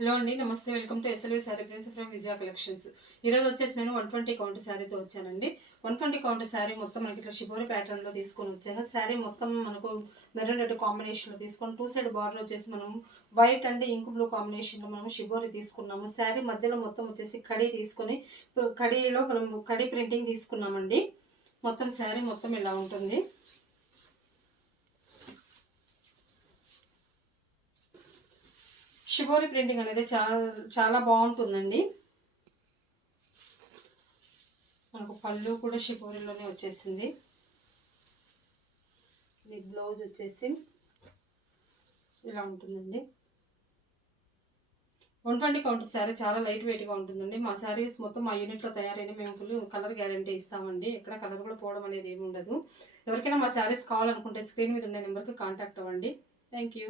Hello అండి, నమస్తే. Welcome to SLV sari prince from Vijaya collections. ఈరోజు వచ్చేసి నేను 120 కౌంట్ శారీతో వచ్చానండి. 120 కౌంట్ శారీ మొత్తం మనకి ఇట్లా షిబోరి ప్యాటర్న్లో తీసుకొని వచ్చాను. శారీ మొత్తం మనకు మెరూన్ రెడ్ కాంబినేషన్లో తీసుకొని 2 సైడ్ బార్డర్ వచ్చేసి మనం వైట్ అండ్ ఇంక్ బ్లూ కాంబినేషన్లో మనం షిబోరి తీసుకున్నాము. శారీ మధ్యలో మొత్తం వచ్చేసి కడీ తీసుకొని కడీలో మనం కడీ ప్రింటింగ్ తీసుకున్నామండి. మొత్తం శారీ మొత్తం ఇలా ఉంటుంది. షిబోరి ప్రింటింగ్ అనేది చాలా బాగుంటుందండి. మనకు పళ్ళు కూడా షిబోరిలోనే వచ్చేసింది. ఈ బ్లౌజ్ వచ్చేసి ఇలా ఉంటుందండి. 120 కౌంట్ శారీ చాలా లైట్ వెయిట్గా ఉంటుందండి. మా శారీస్ మొత్తం మా యూనిట్లో తయారైన మేము ఫుల్ కలర్ గ్యారంటీ ఇస్తామండి. ఎక్కడ కలర్ కూడా పోవడం అనేది ఏమి ఉండదు. ఎవరికైనా మా శారీస్ కావాలనుకుంటే స్క్రీన్ మీద ఉండే నెంబర్కి కాంటాక్ట్ అవ్వండి. Thank you.